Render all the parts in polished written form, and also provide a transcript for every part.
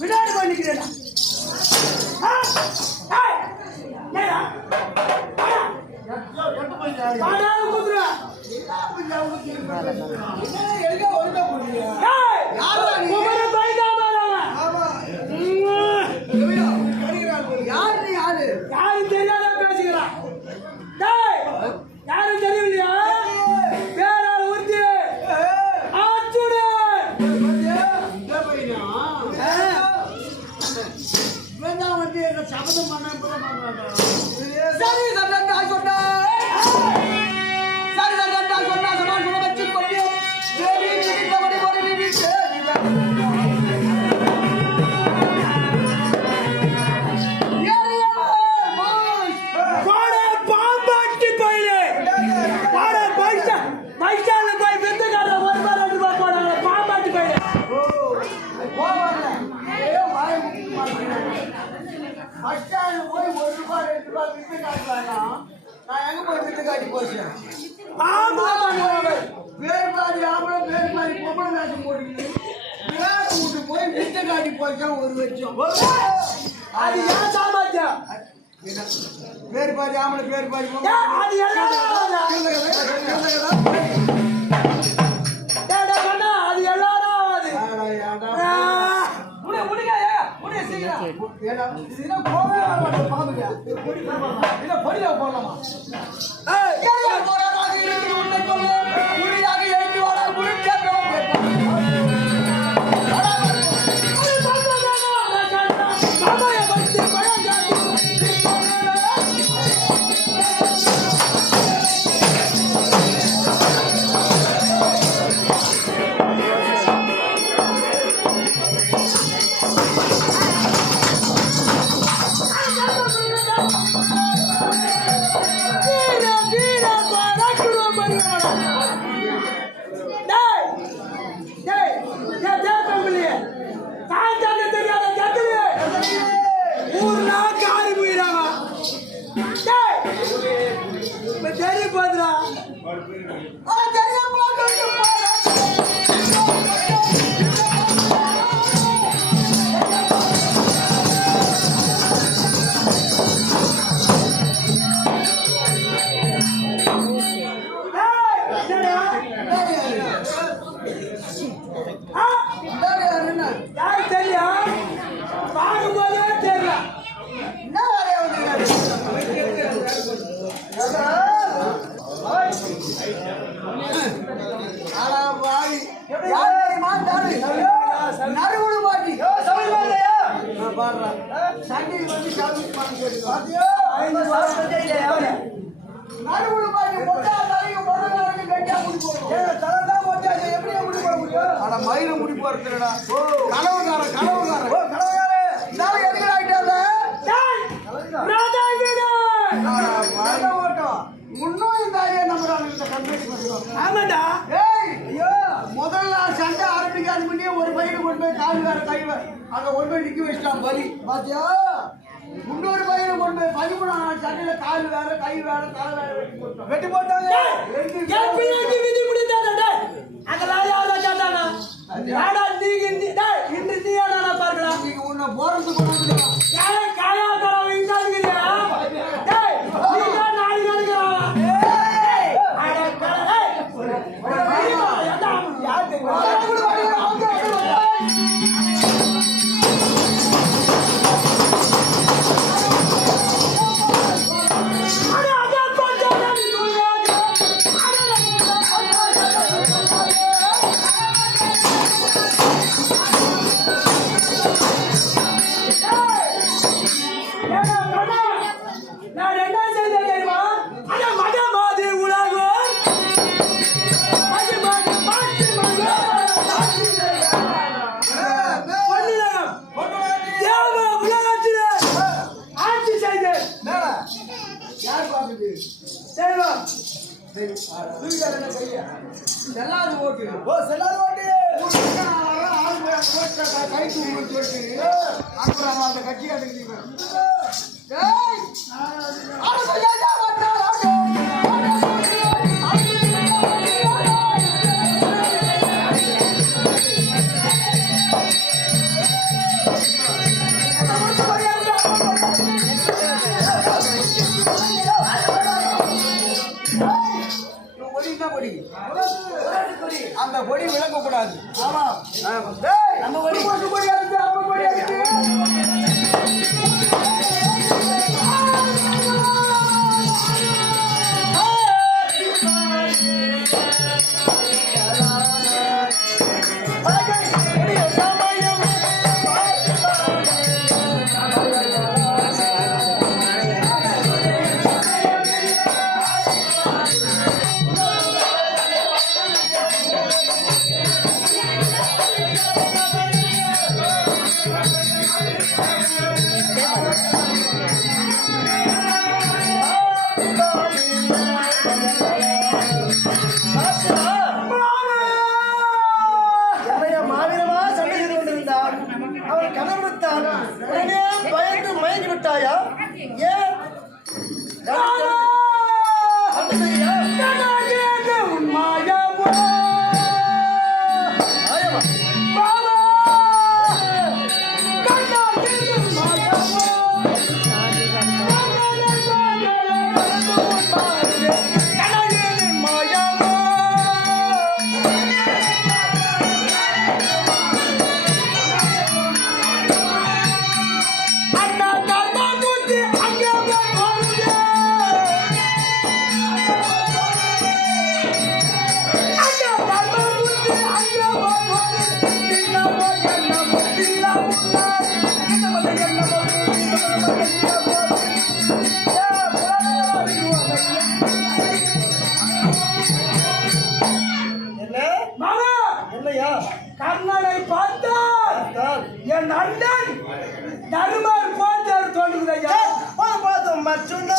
பின்னாடி போய் நிக்கிறேன். யாரும் தெரியாத பேசுகிறான். யாரும் தெரியலையா? வேறால் உறுதி ஆச்சுடு வந்து எங்க சபதம் பண்ண சரி சொன்னா சொன்னா சமான் வச்சு கொண்டு ஒரு வருஷம் அது ஏன் சாமாஜா பேர் பாரி ஆம்பளை பேர் பாரி அது மயில முடி போறதுடா கனவுகார முதல்ல சண்டை ஆரம்பிக்காது முன்னே ஒரு பையனை கொண்டு போய் காலுகார கைவ அங்க கொண்டு போய் நிக்க வச்சிட்டான் பலி பாத்தியா. இன்னொரு பையனை கொண்டு போய் 13 நாள் சண்டையில கால் வேற கை வேற கால் வேற வெட்டி போட்டாங்க. உன்னை போறது செல்லாது ஓட்டு. ஓ செல்லாது ஓட்டு. சொல்லிட்டு அப்புறம் அந்த கட்சி அடைஞ்சிருக்கேன். அந்த கொடி விளங்க கூடாது. ஆமா நம்ம கொடி கொடி அடிச்சு அப்ப கொடி அடிச்சு பயந்து மயங்கி விட்டாயா? ஏன் கர்ணனை பார்த்தால் என் அண்ணன் தருமர் பார்த்தார் தோன்றுதையா பார்த்தோம் மச்சுண்ணா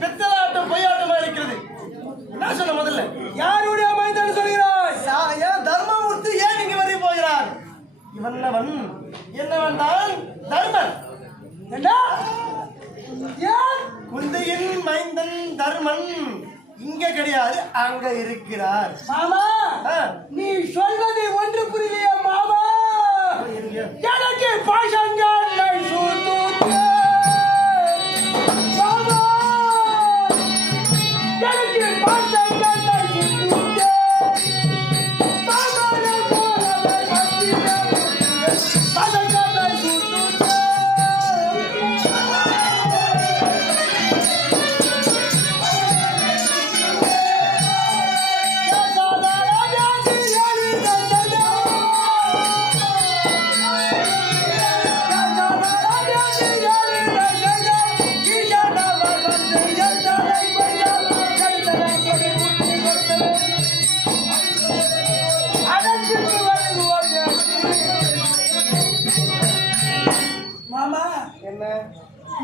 பித்தலாட்டம் பொய்யாட்டமா இருக்கிறது. என்ன சொன்ன முதல்ல? யாருடைய மைந்தன் சொல்கிறாய்? தர்மமூர்த்தி ஏன் இங்கு வரை போகிறார்? இவன் என்னவன் தான் தர்மன். குந்தையின் மைந்தன் தர்மன் இங்க கிடையாது, அங்க இருக்கிறார். மாமா நீ சொல்வது ஒன்று புரியலையா மாமா? எனக்கு பாஷங்கள்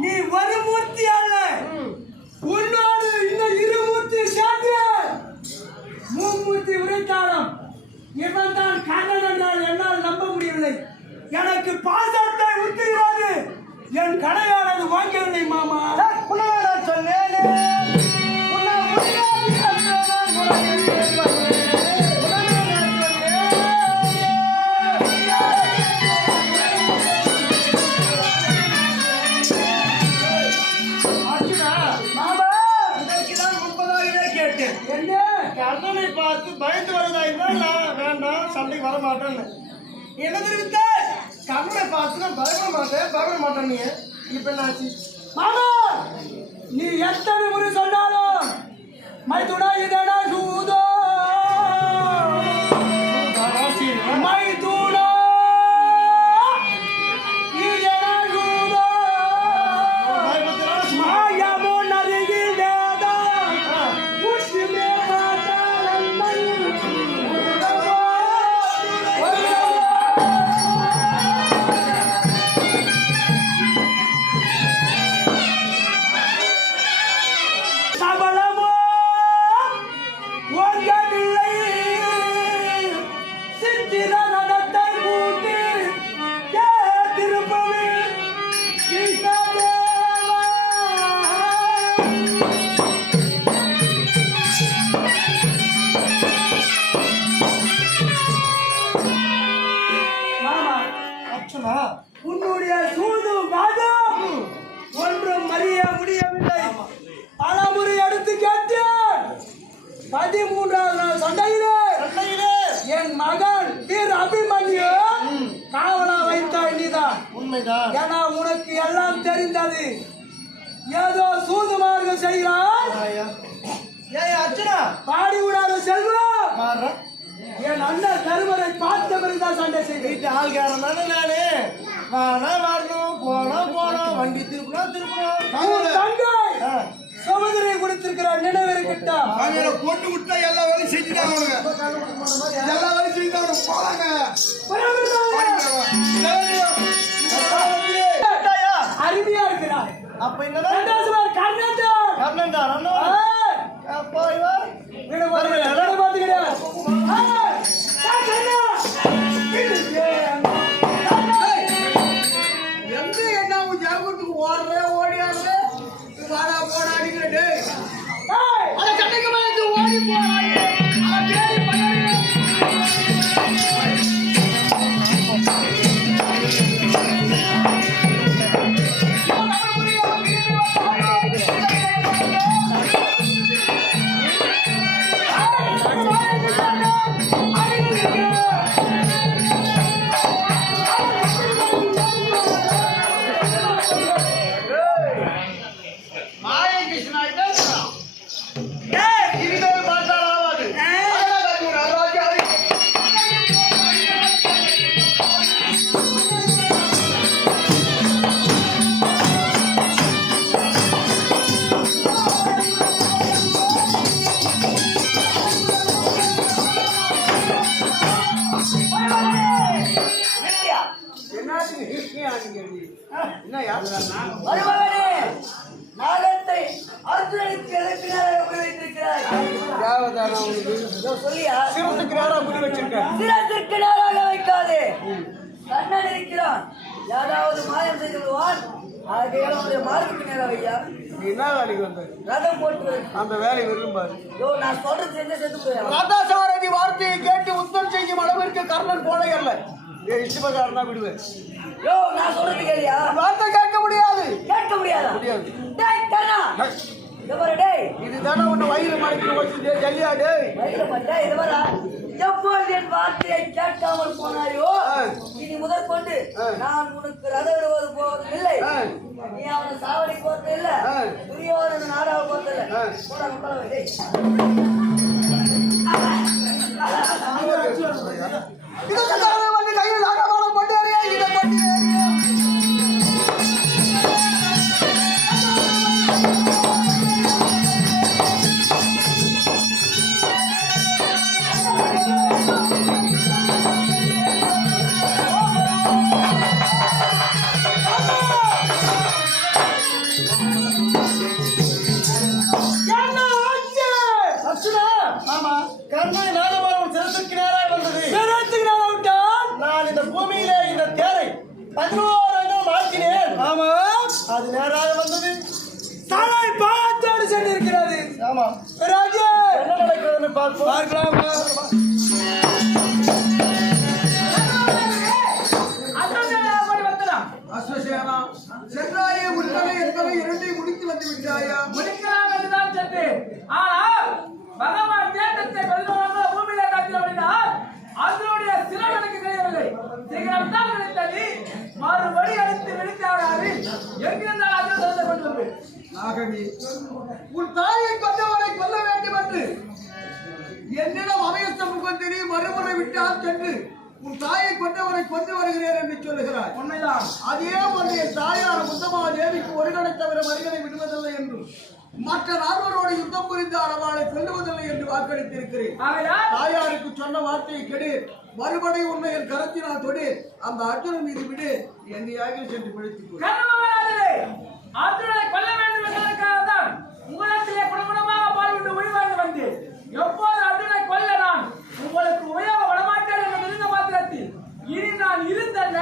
நீ ஒரு மூர்த்தி அல்ல, உன்னோடு இன்னும் இருமூர்த்தி சேர்த்து மூமூர்த்தி உரைத்தாலும் இவன் தான் கண்ணன் என்றால் என்னால் நம்ப முடியவில்லை. எனக்கு பாசத்தை உத்திரிவாது என் கடையானது வாங்கவில்லை மாமா. சொன்னேன் கர்ணனை பார்த்து பயந்து வரதா இருந்தா வேண்டாம், சண்டைக்கு வர மாட்டேன்னு என்ன தெரிவித்த? கர்ணனை பார்த்து நான் பயப்பட மாட்டேன் நீ இப்ப என்னாச்சு மாமா? நீ எத்தனை முறை சொன்னாலும் மைதுனா இதனா சூதோ மைதுனா இதனா சூதோ மாயமோ நரிகி வேதா முஸ்லிமே மாதாலம்மன் உன்னுடைய சூது வாதம் ஒன்றும் அறிய முடியவில்லை. பல முறை எடுத்து கேட்டேன். 13வது நாள் சண்டையிலே என் மகன் வீர் அபிமன்யு காவலா வைத்தாய் நீதான். உண்மைதான். ஏன்னா உனக்கு எல்லாம் தெரிந்தது. ஏதோ சூது மார்க்கம் செய்கிறாய். அர்ச்சனா பாடி விடாத செல்வம் என் அண்ணன் கருவறை பார்த்த பிறகுதான் சண்டை செய்து வீட்டு ஆள்காரன் தானே நானு. வானா வரணும், போனா வண்டி திருப்பணும். தங்கை சமுதிரை கொடுத்திருக்கிற நினைவிருக்கிட்ட கொண்டு விட்டா எல்லா வேலையும் செஞ்சுட்டாங்க. எல்லா வேலையும் செஞ்சுட்டாங்க. போறாங்க. அருமையா இருக்கிறார். அப்ப என்னடா கர்நாடகா யாராவது மாயம் செய்து விடுவான். மார்க்கு நேரம் ஐயா என்ன வேலைக்கு வந்த ரதம் போட்டு அந்த வேலை விரும்பாரு. நான் சொல்றது செஞ்சு செத்து போயிடும். ரதசாரதி வார்த்தையை கேட்டு உத்தம் செய்யும் அளவிற்கு கர்ணன் கோழை அல்ல. இஷ்டபகாரனா விடுவேன். நான் சொல்றது கேளியா? வார்த்தை கேட்க முடியாது. கேட்க முடியாதா? முடியாது. இதுதானே உன்னை வயிறு மடக்கி வச்சு ஜல்லியா டேய் வயிறு மட்டா இதுவரா எப்போது என் வார்த்தையை கேட்காமல் போனாயோ இனி முதல் கொண்டு நான் உனக்கு ரத விடுவது போவதில்லை. நீ அவனை சாவடி போறது இல்ல, துரியோதன நாடாக போறது இல்ல. வந்து கையில் நாகமானம் போட்டாரே இதை கொண்டு அது நேராக வந்தது. சாலை பாலத்தோடு சென்றிருக்கிறது. ஆமா ராஜே என்ன நடக்குதுன்னு பார்க்கலாம். அஸ்வசேனா சென்றாயே முன்னரை என்பதை இரண்டையும் முடித்து வந்து விட்டாயா? முடிக்கலாம் என்றுதான் சென்றேன். ஆனால் பகவான் தேட்டத்தை பதினோராம் பூமியில காட்டில விட்டால் அதனுடைய சிலை எனக்கு தெரியவில்லை. சீக்கிரம் தான் கிடைத்தது. மறுபடி அடித்து விழித்தாடாது எங்கிருந்தால் அதை கொண்டு வந்து ஆகவே உன் தாயை கொண்டவரை கொல்ல வேண்டும் என்று என்னிடம் அமயஸ்த முகந்திரி மறுமுறை விட்டால் சென்று உன் தாயை கொண்டவரை கொண்டு வருகிறேன் என்று சொல்லுகிறார். உண்மைதான். அதே போன்று என் தாயார் முத்தமாதேவிக்கு ஒரு கடை தவிர மனிதனை விடுவதில்லை என்றும் மற்ற நால்வரோடு யுத்தம் புரிந்த அவளை கொல்லுவதில்லை என்று வாக்களித்திருக்கிறேன். தாயாருக்கு சொன்ன வார்த்தையை கெடு, மறுபடி உன்னை என் கரத்தினால் தொடு, அந்த அர்ஜுனன் மீது விடு, எங்கேயாக சென்று பிடித்துக் அர்ஜுனனை கொல்ல வேண்டும் என்பதற்காக தான் உங்களிடத்திலே குணகுணமாக பாடுபட்டு உயிர்வாழ்ந்து வந்தேன். எப்போது அர்ஜுனை கொல்ல நான் உங்களுக்கு உயர விடமாட்டேன் என்று தெரிந்த மாத்திரத்தில் இனி நான் இருந்தென்ன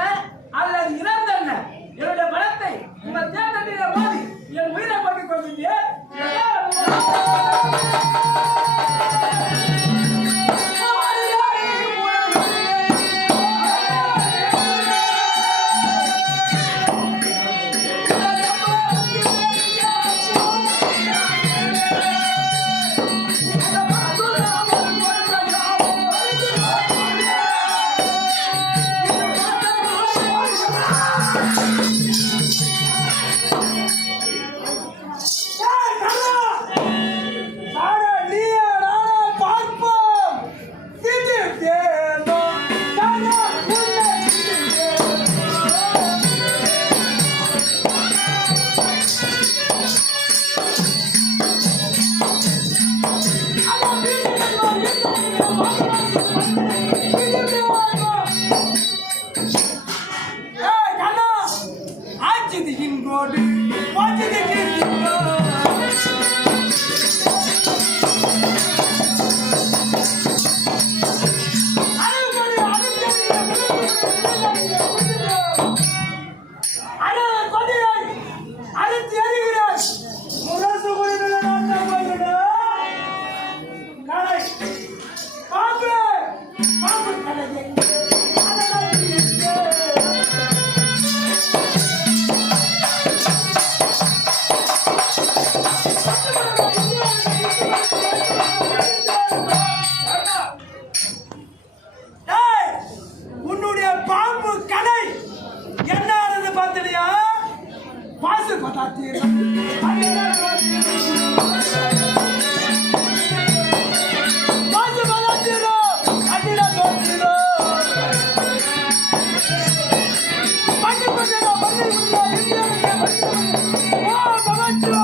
அல்லது இறந்தென்ன என்னுடைய பலத்தை உங்கள் தேர்தலிலே மோதி என் உயிரை பற்றிக் கொள்கிறேன். Come on,